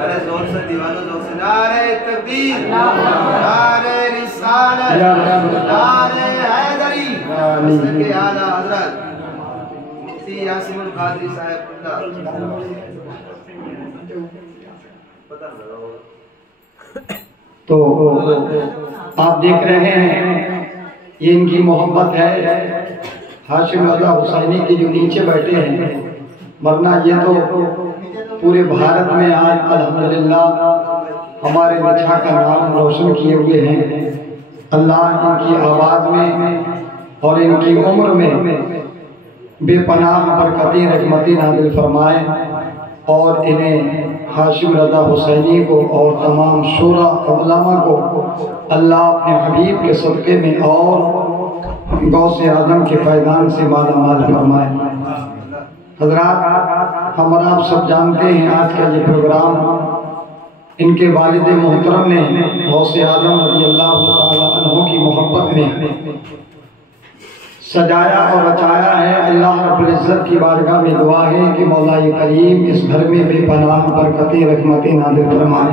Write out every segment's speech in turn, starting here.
ارے زور سے دیوانوں زور سے نعرہ تکبیر، نعرہ رسالت، نعرہ حیدری، مسلک اعلیٰ حضرت مفتی یاسین القادری صاحب اللہ تو آپ دیکھ رہے ہیں یہ ان کی محبت ہے ہاشم رضا حسینی کے جو نیچے بیٹھے ہیں، ورنہ یہ تو پورے بھارت میں آج الحمدللہ ہمارے نچھا کا نام روشن کیے ہوئے ہیں۔ اللہ ان کی آواز میں اور ان کی عمر میں بے پناہ برکتیں رحمتیں نازل فرمائے، اور انہیں ہاشم رضا حسینی کو اور تمام شورا علماء کو اللہ اپنے حبیب کے صدقے میں اور غوث اعظم کے فیضان سے مالا مال فرمائے۔ حضرات، ہم اور آپ سب جانتے ہیں آج کا یہ پروگرام ان کے والد محترم نے غوث اعظم رضی اللہ تعالیٰ عنہ کی محبت میں سجایا اور رچایا ہے۔ اللہ رب العزت کی بارگاہ میں دعا ہے کہ مولا کریم اس گھر میں بے پناہ برکتیں رحمتیں نازل فرمائے،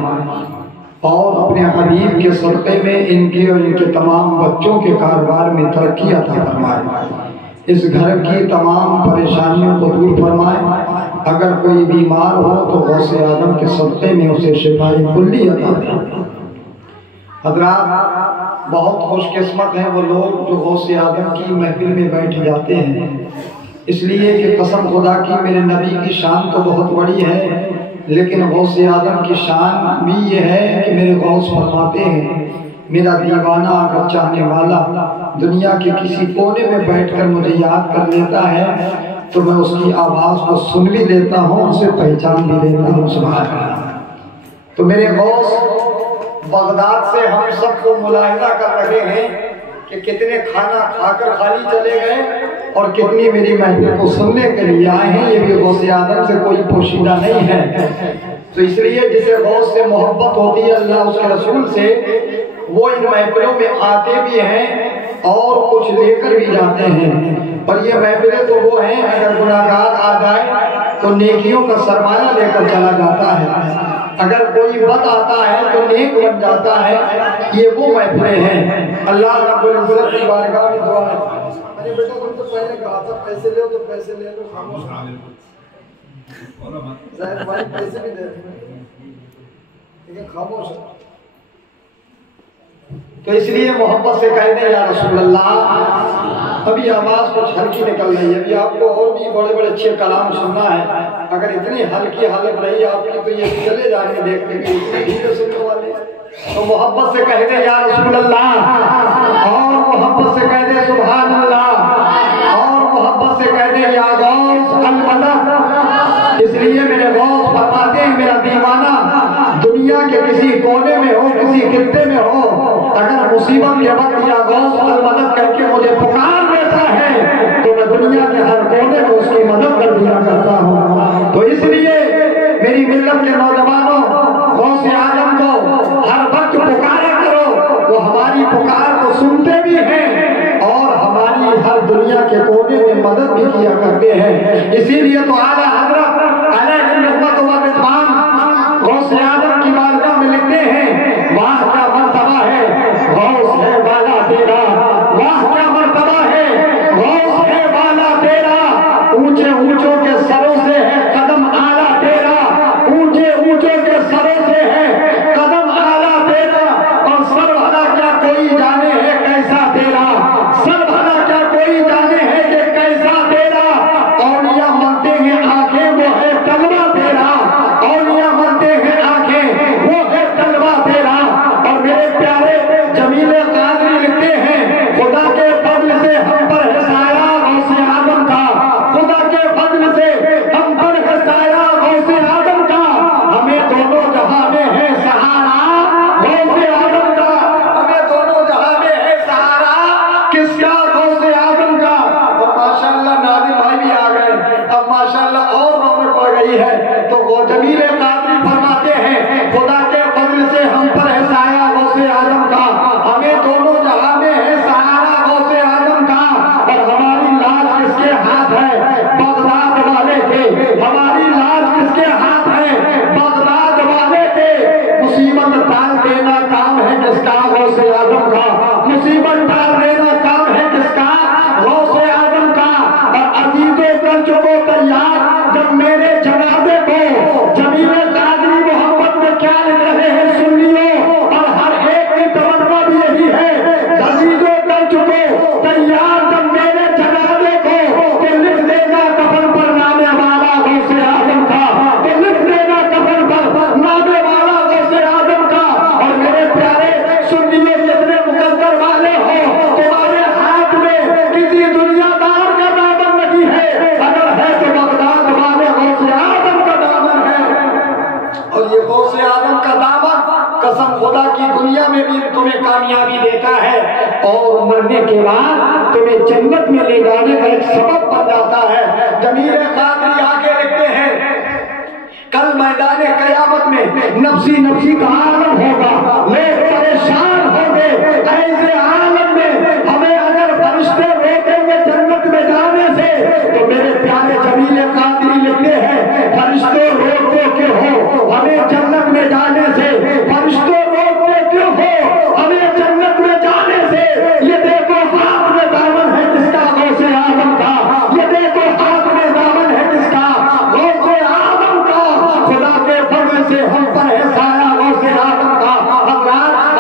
اور اپنے حبیب کے صدقے میں ان کے اور ان کے تمام بچوں کے کاروبار میں ترقی عطا فرمائے، اس گھر کی تمام پریشانیوں کو دور فرمائے۔ اگر کوئی بیمار ہو تو غوث اعظم کے صدقے میں اسے شفاء کلی عطا فرمائے۔ حضرات، بہت خوش قسمت ہیں وہ لوگ جو غوث اعظم کی محفل میں بیٹھ جاتے ہیں، اس لیے کہ قسم خدا کی میرے نبی کی شان تو بہت بڑی ہے، لیکن غوث اعظم کی شان بھی یہ ہے کہ میرے غوث فرماتے ہیں میرا دیوانہ اگر چاہنے والا دنیا کے کسی کونے میں بیٹھ کر مجھے یاد کر لیتا ہے تو میں اس کی آواز کو سن بھی لیتا ہوں، اسے پہچان بھی لیتا ہوں۔ سبحان اللہ۔ تو میرے غوث بغداد سے ہم سب کو ملاحظہ کر رہے ہیں کہ کتنے کھانا کھا کر خالی چلے گئے اور کتنی میری محفل کو سننے کے لیے آئے ہیں۔ یہ بھی غوث اعظم سے کوئی پوشیدہ نہیں ہے، تو اس لیے جسے غوث سے محبت ہوتی ہے اللہ اس کے رسول سے، وہ ان محفلوں میں آتے بھی ہیں اور کچھ لے کر بھی جاتے ہیں۔ اور یہ محفلیں تو وہ ہیں اگر گناہگار آ جائے تو نیکیوں کا سرمایہ لے کر چلا جاتا ہے، اگر کوئی بد آتا ہے تو نیک بن جاتا ہے۔ یہ وہ محفلیں ہیں۔ اللہ رب العزت کی بارگاہ میں دعا ہے۔ میرے بیٹا تم تو پہلے کہا تھا پیسے لے تو پیسے لے لو، خاموش ظاہر بھائی پیسے بھی دے لیکن خاموش۔ تو اس لیے محبت سے کہہ دیں یا رسول اللہ۔ ابھی آواز کچھ ہلکی نکل رہی ہے، ابھی آپ کو اور بھی بڑے بڑے اچھے کلام سننا ہے۔ اگر اتنی ہلکی حالت رہی آپ کی تو یہ چلے جائیں گے دیکھتے کہ اتنے دھیرے سننے والے۔ تو محبت سے کہہ دیں یا رسول اللہ، اور محبت سے کہہ دیں سبحان اللہ، اور محبت سے کہہ دیں یا غوث المدد۔ اس لیے میرے غوث فرماتے ہیں میرا دیوانہ دنیا کے کسی کونے میں ہو، کسی خطے میں ہو، اگر مصیبت کے وقت یا غوث المدد کہہ کے مجھے پکار دیتا ہے تو میں دنیا کے ہر کونے میں اس کی مدد کر دیا کرتا ہوں۔ تو اس لیے میری ملت کے نوجوانوں، غوث اعظم کو ہر وقت پکارا کرو، وہ ہماری پکار کو سنتے بھی ہیں اور ہماری ہر دنیا کے کونے میں مدد بھی کیا کرتے ہیں۔ اسی لیے تو اعلیٰ حضرت علیہ رحمت و رضوان غوث اعظم کی بارگاہ میں لکھتے ہیں واہ کیا مرتبہ ہے غوث ہے والا تیرا، واہ کیا مرتبہ ہے غوث ہے والا تیرا، اونچے اونچوں کے سروں سے ہے قدم اعلیٰ تیرا، اونچے اونچوں کے سروں سے ہے قدم اعلیٰ تیرا، اور سر بھلا کیا کوئی جانے ہے کیسا تیرا، سر بھلا کیا کوئی جانے ہے کہ کیسا تیرا، اولیاء مانتے ہیں آ کے قسم خدا کی دنیا میں بھی تمہیں کامیابی دیتا ہے اور مرنے کے بعد تمہیں جنت میں لے جانے کا ایک سبب بن جاتا ہے۔ جمیل قادری آگے لکھتے ہیں کل میدان قیامت میں نفسی نفسی کا عالم ہوگا، لوگ پریشان ہوں گے، ایسے عالم میں ہمیں اگر فرشتے روکیں گے جنت میں جانے سے تو میرے پیارے جمیل قادری لکھتے ہیں فرشتے روکتے کیوں ہو ہمیں جنت میں جانے سے، فرشتے روکتے کیوں ہو ہمیں جنت میں جانے سے؟ یہ دیکھو ہاتھ میں دامن ہے جس کا غوث اعظم کا، یہ دیکھو ہاتھ میں دامن ہے جس کا غوث اعظم کا، خدا کے فضل سے ہم پر ہے سایہ غوث اعظم کا۔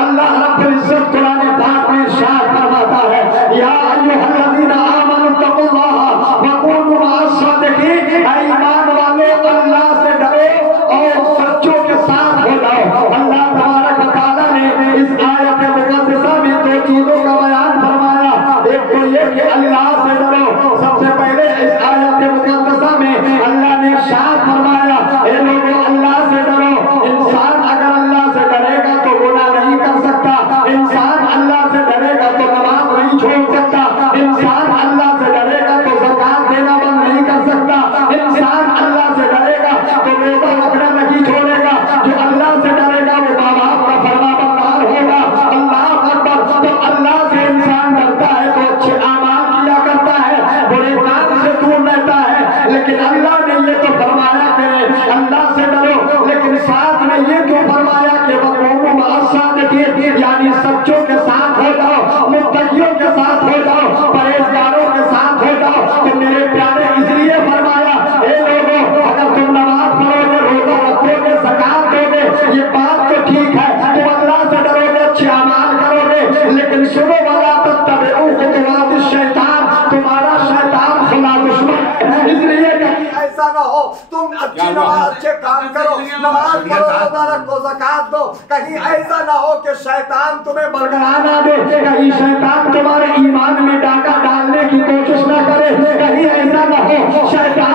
اللہ رب العزت قرآن پاک میں ارشاد فرماتا ہے یا ایھا الذین آمنوا اتقوا اللہ وکونوا مع الصادقین، اے ایمان والے اللہ سے ڈرو اور سچوں کے ساتھ ہو جاؤ۔ اللہ تبارک و تعالیٰ نے اس آیت مقدسہ میں دو چیزوں کا بیان فرمایا، ایک تو یہ کہ اللہ سے ڈرو، سب سے پہلے اس آیت مقدسہ میں اللہ نے ارشاد فرمایا اے لوگوں اللہ سے ڈرو۔ انسان اگر اللہ سے ڈرے گا تو گناہ نہیں کر سکتا، انسان اللہ سے ڈرے گا تو نماز نہیں چھوڑ سکتا، انسان اللہ سے ڈرے گا تو زکات دینا بند نہیں کر سکتا، انسان اللہ سے ڈرے گا تو روزہ رکھنا نہیں چھوڑے گا، جو اللہ سے ڈرے گا وہ ماں باپ کا فرما بردار ہوگا۔ اللہ اکبر، تو اللہ سے انسان ڈرتا ہے تو اچھے اعمال کیا کرتا ہے، برے کام سے دور رہتا ہے۔ لیکن اللہ نے یہ تو فرمایا کہ اللہ سے ڈرو، لیکن ساتھ میں یہ کیوں فرمایا کہ وَقُومُوا مَعَ الصَّادِقِينَ، یعنی سچوں کے ساتھ ہو جاؤ، متقیوں کے ساتھ ہو جاؤ، پرہیزگاروں کے ساتھ ہو جاؤ۔ تو میرے پیارے اس لیے فرمایا اے لوگوں اگر تم نماز پڑھو گے، روزہ رکھو گے، زکات دو گے، یہ بات تو ٹھیک ہے، تم اللہ سے ڈرو گے، اچھے اعمال کرو گے، لیکن سنو وَلَا تَتَّبِعُوا خُطُوَاتِ الشَّيْطَان، تمہارا شیطان خدا دشمن ہے۔ اس لیے کہیں ایسا نہ ہو تم اچھی نماز اچھے کام کرو، نماز پڑھو، روزہ رکھو، زکات دو، کہیں ایسا نہ ہو کہ شیطان تمہیں برگلانا دے، کہیں شیطان تمہارے ایمان میں ڈاکہ ڈالنے کی کوشش نہ کرے، کہیں ایسا نہ ہو شیطان